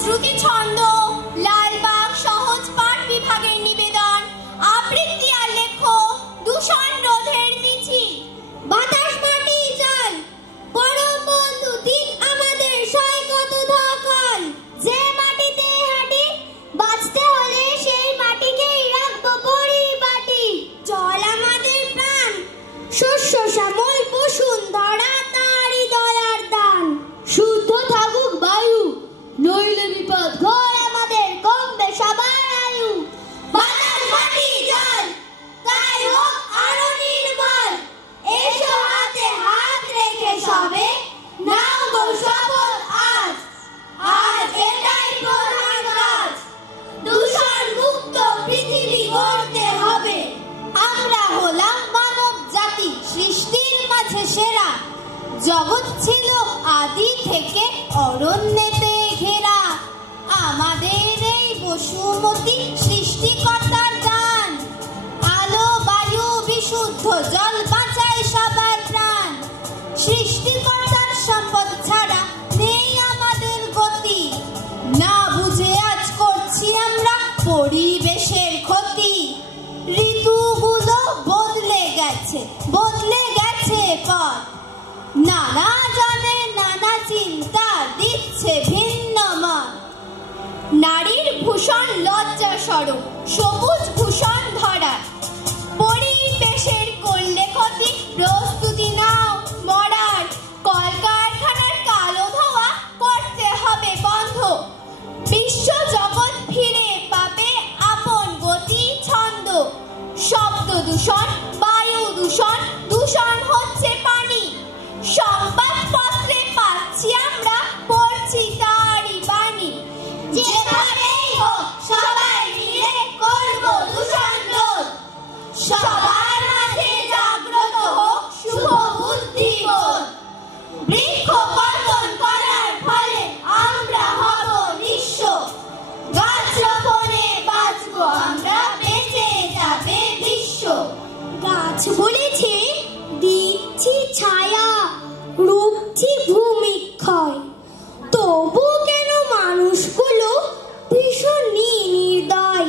শ্রুতি ছন্দ, লালবাগ সহজ পাঠ বিভাগের নিবেদন, আবৃত্তি আর লেখো দূষণ রোধের মিছিল। বাতাস মাটি জল পরম বন্ধু, দিন আমাদের সৈকত ধকল। যে মাটিতে হাঁটি বাঁচতে হলে সেই মাটিকেই রাখবো পরিপাটি। জল আমাদের প্রাণ, শস্য শ্যামল বসুন্ধরা তারই দয়ার দান। শুদ্ধ থাকুক বায়ু, নইলে বিপদ ঘোর আমাদের, কমবে সবার আয়ু। বাতাস মাটি জল তাই হোক আরো নির্মল, এসো হাতে হাত রেখে সবে নাও গো শপথ আজ। আজ এটাই প্রধান কাজ, দূষণ মুক্ত পৃথিবী গড়তে হবে। আমরা হলাম মানব জাতি, সৃষ্টির মাঝে সেরা। জগৎ ছিল আদি থেকে অরণ্যেতে ঘেরা। আমাদের এই বসুমতী সৃষ্টিকর্তার দান। আলো বায়ু বিশুদ্ধ জল বাঁচায় সবার প্রাণ। সৃষ্টিকর্তার সম্পদ ছাড়া নেই আমাদের গতি। না বুঝে আজ করছি আমরা পরিবেশের ক্ষতি। ঋতুগুলো বদলে গেছে পথ। নানা জনে নানা চিন্তা দিচ্ছে ভিন্ন মত। নারীর ভূষণ লজ্জা স্বরূপ, সবুজ ভূষণ ধরা। পরিবেশের করলে ক্ষতি, প্রস্তুতি নাও মরার। কলকারখানার কালো ধোঁয়া করতে হবে বন্ধ। বিশ্ব জগৎ ফিরে পাবে আপন গতি ছন্দ। শব্দ দূষণ, বায়ু দূষণ, দূষণ হচ্ছে পানি। সংবাদপত্রে পাচ্ছি আমরা, পড়ছি তারই বাণী। যেভাবেই হোক সবাই মিলে করব দূষণ রোধ। সবার মাঝে জাগ্রত হোক শুভ বুদ্ধিবোধ। বৃক্ষ কর্তন করার ফলে আমরা হব নিঃস্ব। গাছ রোপণে বাঁচবো আমরা, বেঁচে যাবে বিশ্ব। গাছ বলেছে দিচ্ছি ছায়া, রুখছি ভূমিক্ষয়। তবু কেন মানুষগুলো ভীষণ নির্দয়।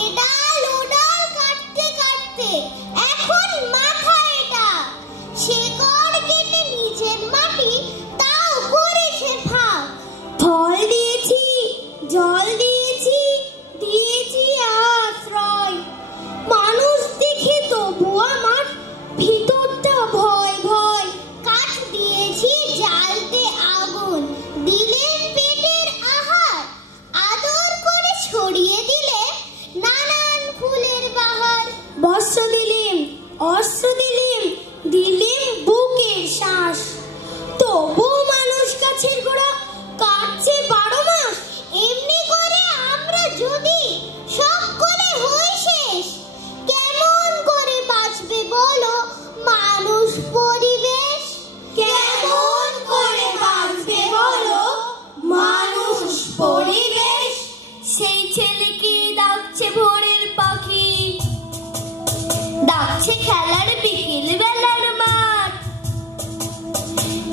এডাল ওডাল কাটতে কাটতে এখন মাথা এটা। শেকড় কেটে নিজের মাটি তাও করেছে ফাঁক। ফল দিয়েছি, জল দিয়েছি, দিয়েছি আশ্রয়। মানুষ দেখে তবু আমার ভিতরটা ভয় ভয়। কাঠ দিয়েছি জ্বালতে আগুন, দিলেন পেটের আহার। আদর করে ছড়িয়ে দিলে নানান ফুলের বাহার। বস্ত্র দিলেন, অস্ত্র দিলেন, দিলেন বুকের শ্বাস। তবু মানুষ গাছের গোড়া কাটছে 12 মাস। এমনি করে আমরা যদি সকলে হই শেষ, কেমন করে বাঁচবে বলো মানুষ পরিবেশ? কেমন করে বাঁচবে বলো মানুষ পরিবেশ? সেই ছেলেকে ডাকছে ভোরের পাখি, ডাকছে খেলার বিকেল বেলার মাঠ।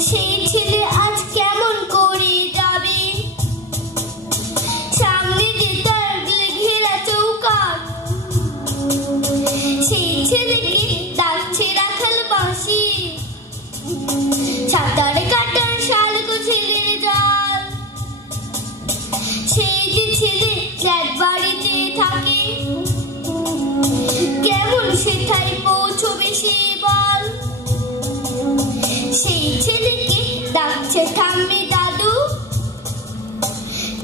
সেই ছেলে আজ কেমন করে যাবে, সামনে যে তার ঘেরা চৌকাঠ। সেই ছেলেকে ডাকছে রাখাল বাঁশি, সাঁতার কাটার শালক ছেলের জাল। সেই যে ছেলে ফ্ল্যাট বাড়িতে থাকে, কেমন সেটাই পৌঁছবে সে বল। সেই ছেলেকে ডাকছে ঠাম্মি দাদু,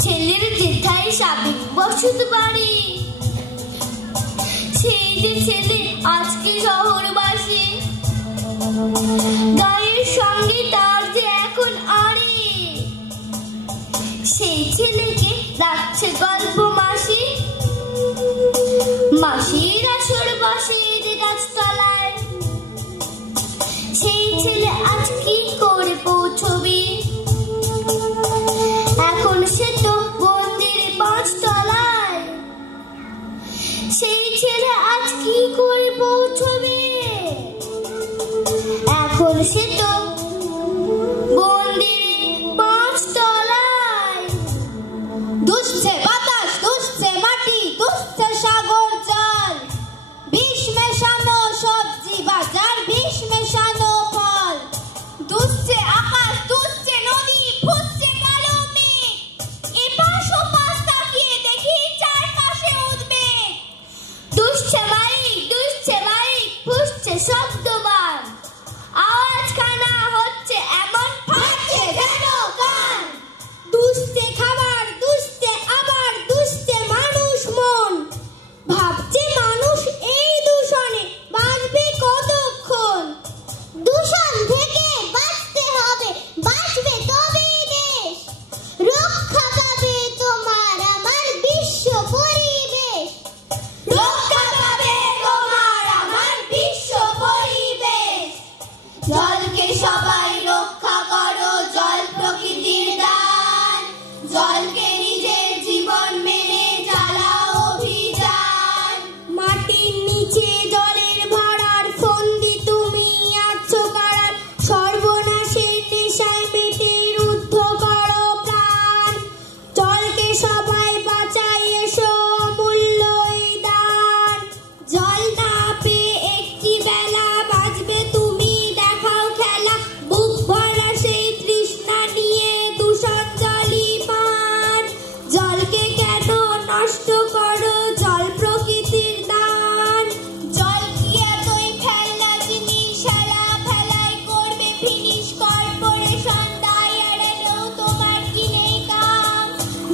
ছেলের যেথায় সাবেক বসত বাড়ি। সেই যে ছেলে আজকে শহরবাসী, গায়ের সঙ্গে তার যে এখন আড়ে। সেই ছেলেকে ডাকছে গল্প মাসি, মাসির আসর বসে যে গাছতলায়। সেই ছেলে আজ কি করে পৌঁছবে, এখন সে তো মন্দির 5 তলায়। সেই ছেলে আজ কি করে পৌঁছবে, এখন সে তো মন্দির 5 তলায়। ফিনিশ কর্পোরেশন দায় এড়ানো তোমার কি নেই কাম?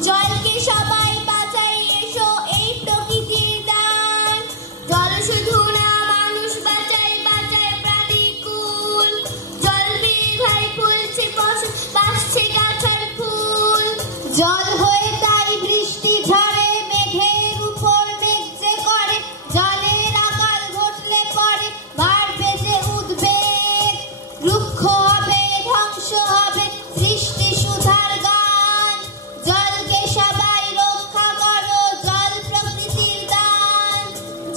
জলকে সবাই বাঁচাই এসো, এই প্রকৃতির দান। জল শুধু না, মানুষ বাঁচাই বাঁচাই প্রাণীকুল। জল পেয়ে ভাই ফুলছে বাসছে গাছার ফুল। জল হয়ে তাই বৃষ্টি ঝরে, মেঘের উপর মেঘ যে করে। জলের আকাল ঘটলে পরে বাড়বে যে উদ্বেগ। রুক্ষ হবে, ধ্বংস হবে, সৃষ্টি সুধার গান। জলকে সবাই রক্ষা করো, জল প্রকৃতির দান।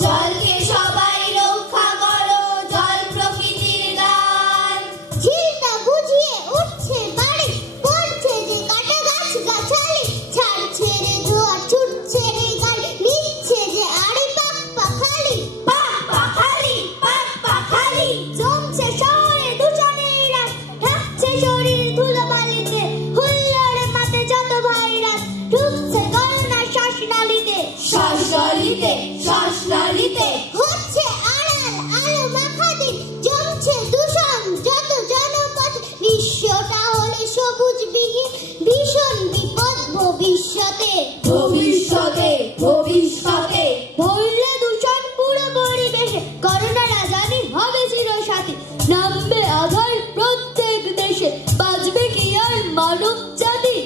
জলকে সবাই রক্ষা করো, জল প্রকৃতির দান। ঝিলটা বুঝিয়ে উঠছে বাড়ি, পড়ছে যে কাটা গাছ গাছালি। ছাড়ছে রে জোয়ার, ছুটছে রে গাড়ি, নিচ্ছে যে আড়ে পাক খালি। জমছে শহরে দূষণের রাত, ঢাকছে শরীর ধুলোবালিতে। হুল্লোড়ে মাতে যত ভাইরাস, ঢুকছে গলনার শ্বাসনালীতে। হচ্ছে আড়াল আলো মাখা দিন, জমছে দূষণ যত জনপথ। বিশ্বটা হলে সবুজ বিহীন, ভীষণ বিপদ ভবিষ্যতে। ভরলে দূষণ পুরো পরিবেশে, করোনা রাজানি হবে চিরসাথী। নামবে আধার প্রত্যেক দেশে, বাঁচবে কি আর মানব জাতি?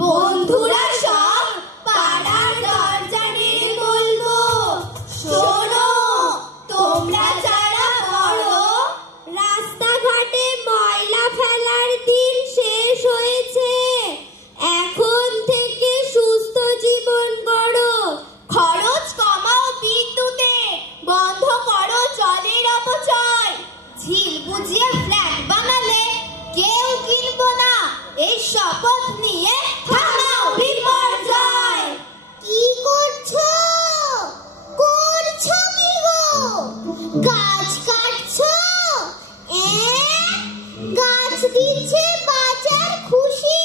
বন্ধুরা সব পাড়ার দরজা নিয়ে বলবো, শোনো তোমরা যারা বড়, রাস্তাঘাটে ময়লা ফেলার দিন শেষ হয়েছে। এখন থেকে সুস্থ জীবন গড়ো। খরচ কমাও বিদ্যুতে, বন্ধ করো জলের অপচয়। ঝিল বুঝিয়ে ফ্ল্যাট বানালে কেউ কিনবো না, এই শপথ নিয়ে থামাও বিপর্যয়। কি করছো কি গো? গাছ কাটছো? গাছ দিচ্ছে বাঁচার খুশি,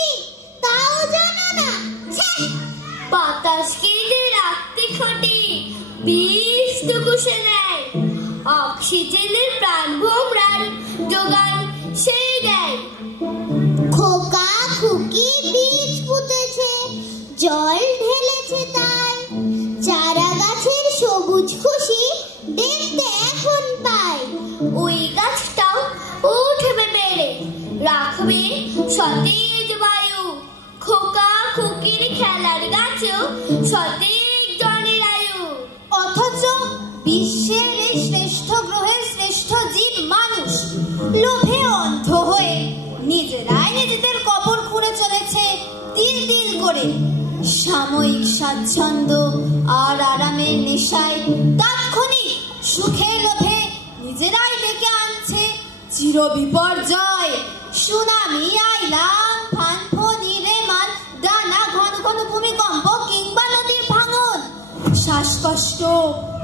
তাও জানো না। বাতাস কেটে রাখতে খটি, বিষ তো কুশে নেয়। অক্সিজেনের প্রাণ ভোমরার যোগান সেই দেয়। খোকা খুকি বীজ পুঁতেছে, জল ঢেলেছে তাই। চারা গাছের সবুজ খুশি দেখতে এখন পাই। ওই গাছটাও উঠবে বেড়ে, রাখবে সতেজ বায়ু। খোকা খুকির খেলার গাছেও সতেজ জলের আয়ু। অথচ বিশ্বের এই শ্রেষ্ঠ গ্রহের শ্রেষ্ঠ জীব মানুষ লোভে অন্ধ হয়ে নিজেরাই নিজেদের কবর খুঁড়ে চলেছে তিল তিল করে। সাময়িক স্বাচ্ছন্দ্য আর আরামের নেশায় তাৎক্ষণিক সুখের লোভে নিজেরাই ডেকে আনছে চির বিপর্যয়। সুনামি, আইলাম, ফানফনি, রেমাল, দানা, ঘন ঘন ভূমিকম্প কিংবা নদীর ভাঙন। শ্বাসকষ্ট,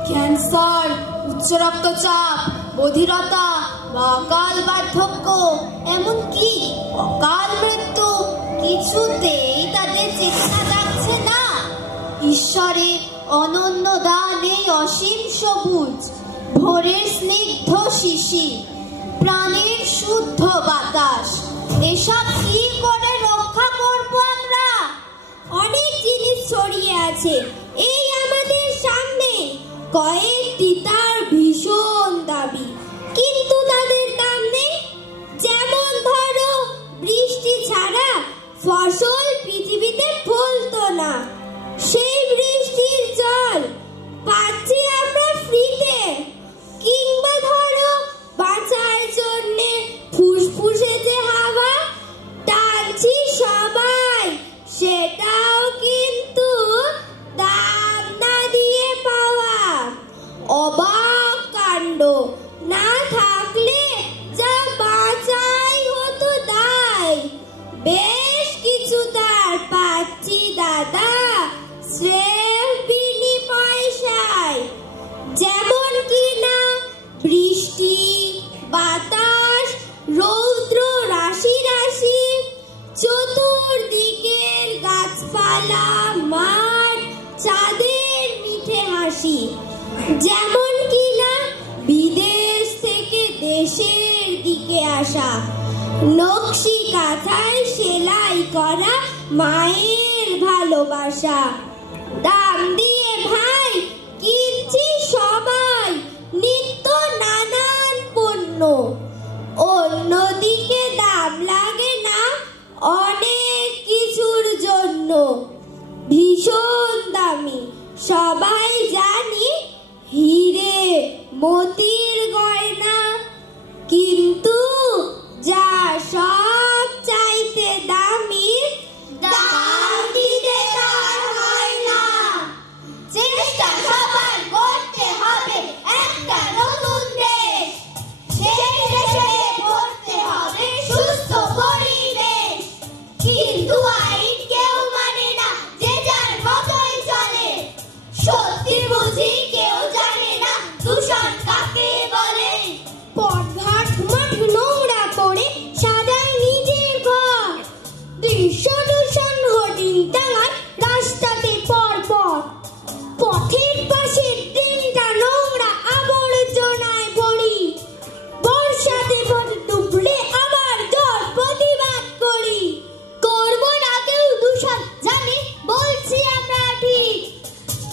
ক্যান্সার, উচ্চ রক্তচাপ, বধিরতা বা অকাল বার্ধক্য, এমনকি অকাল মৃত্যু কিছুতেই তাদের চেতনা যাচ্ছে না। ঈশ্বরের অনন্য দান এই অসীম সবুজ, ভোরের স্নিগ্ধ শিশির, প্রাণের শুদ্ধ বাতাস, এসব কি করে রক্ষা করব আমরা? অনেক জিনিস ছড়িয়ে আছে এই আমাদের সামনে, কয়েকটি তার ভীষণ দাবি, কিন্তু তাদের দাম নেই। যেমন ধরো, বৃষ্টি ছাড়া ফসল পৃথিবীতে ফলতো না, সেই বৃষ্টির জল পাচ্ছি আমরা ফ্রিতে। কিংবা ধরো, বাঁচার জন্যে ফুসফুসে যে হাওয়া টানছি সবাই, সেটাও কিন্তু দাম না দিয়ে পাওয়া। অবাক কাণ্ড, না থাকলে যা বাঁচাই হতো দায়। বেশ কিছু তার পাচ্ছি দাদা স্রেফ বিনিময়। যেমন কিনা বৃষ্টি, বাতাস, রৌদ্র রাশি রাশি, চতুর্দিকের গাছপালা, মাঠ, চাঁদের মিঠে হাসি। যেমন কিনা বিদেশ থেকে থেকে আসা, নকশি কাঁথায় সেলাই করা মায়ের ভালোবাসা। দাম দিয়ে ভাই কিনছি সবাই নিত্য নানান পণ্য, অন্যদিকে দাম লাগে না অনেক কিছুর জন্য। ভীষণ দামি সবাই জানি হিরে মতির গয়না, কিন্তু যা সব চাইতে দামি দাম দিতে তার হয় না। চেষ্টা সবার করতে হবে একটা নতুন দেশ, সেই দেশে করতে হবে সুস্থ পরিবেশ। কিন্তু আইন কেউ মানে না, যে যার মতোই চলে। সত্যি বুঝি কেউ জানে না দূষণ কাকে বলে। পথঘাট মাঠ নোংরা করে সাজায় নিজের ঘর, দৃশ্য দূষণ হোর্ডিং টাঙায় রাস্তাতে পর পর। পথের পাশে ট্রেনটা নোংরা আবর্জনায় ভরি, বর্ষাতে পথ দুপুরে আবার ঝড় প্রতিবাদ করি। করবো না কেউ দূষণ জানি বলছি আমরা ঠিক,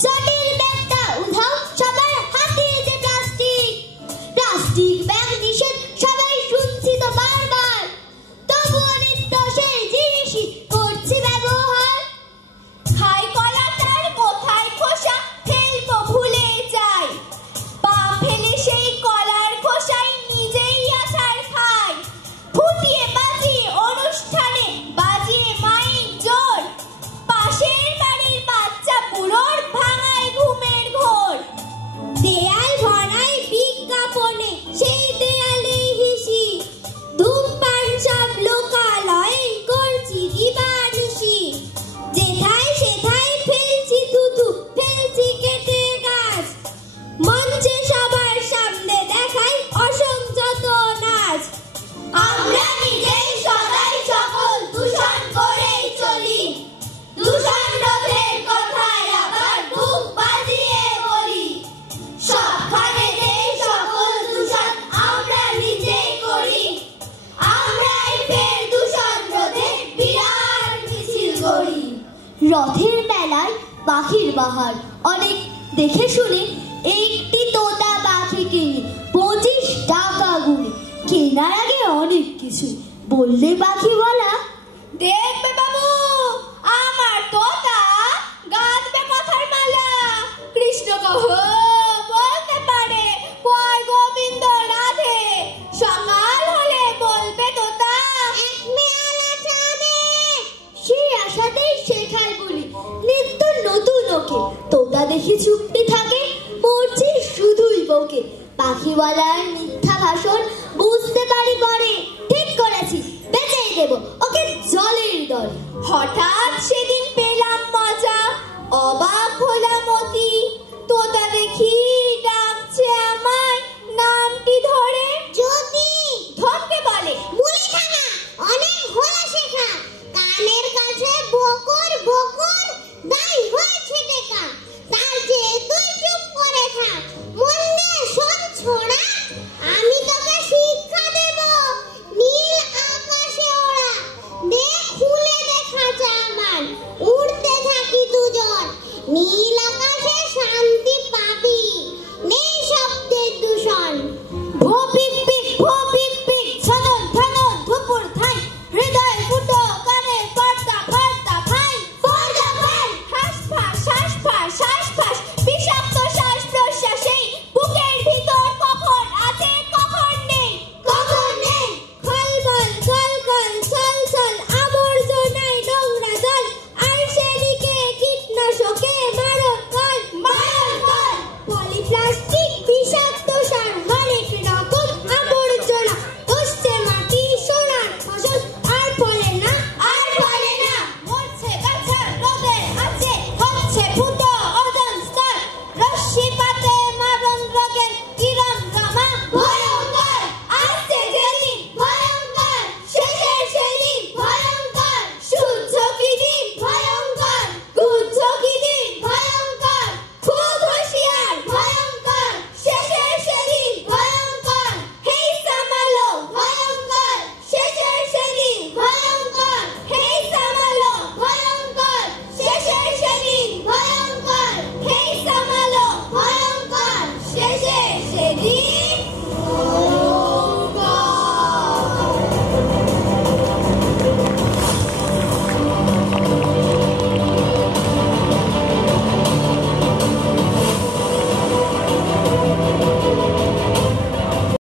জটিল ব্যাগটা উধাও সবার হাতে যে প্লাস্টিক। প্লাস্টিক ব্যাগ নিষেধ সবাই শুনছি তো বারবার, তবুও নিত্য সেই জিনিসই করছি ব্যবহার। খাই কলা তার কোথায় খোসা ফেলবো ভুলে যাই, পা ফেলে সেই কলার খোসাই নিজেই আছাড় খাই। ফুটিয়ে বাজিয়ে অনুষ্ঠানে বাজিয়ে মাইক জোর, পাশের বাড়ির বাচ্চা বুড়োর ভাঙায় ঘুমের ঘোর। দেয়াল ভরাই বিজ্ঞাপনে সেই দেয়ালে হিসি, ধূমপান সব লোকালয়ে করছি দিবানিশি। যেথায় সেথায় ফেলছি থুতু, ফেলছি কেটে গাছ, মঞ্চে সবার সামনে দেখাই অসংযত নাচ। আমরা নিজেই সদাই সকল দূষণ করেই চলি, দূষণ রোধের কথায় আবার বুক বাজিয়ে বলি। সবখানে যে সকল দূষণ আমরা নিজেই করি, আমরাই ফের দূষণ রোধে বিরাট মিছিল করি। রথের মেলায় পাখির বাহার অনেক দেখে শুনে একটি তোতা পাখি কিনি 25 টাকা গুনে। কেনার আগে অনেক কিছু বললে পাখিওয়ালা, দেখবে বাবু আমার তোতা গাঁথবে কথার মালা। কৃষ্ণ কহ বলতে পারে কয় গোবিন্দ রাধে, সকাল হলে বলবে তোতা এক মেয়ালা চাঁদে। সেই আশাতেই শেখায় বলি নিত্য নতুন ওকে, তোতা দেখি চুপটি থাকে মরছি শুধুই বউকে। পাখিওয়ালার মিথ্যা ভাষণ বুঝতে পারি পরে, ঠিক করেছি বেচেই দেব ওকে জলের দরে। হঠাৎ সে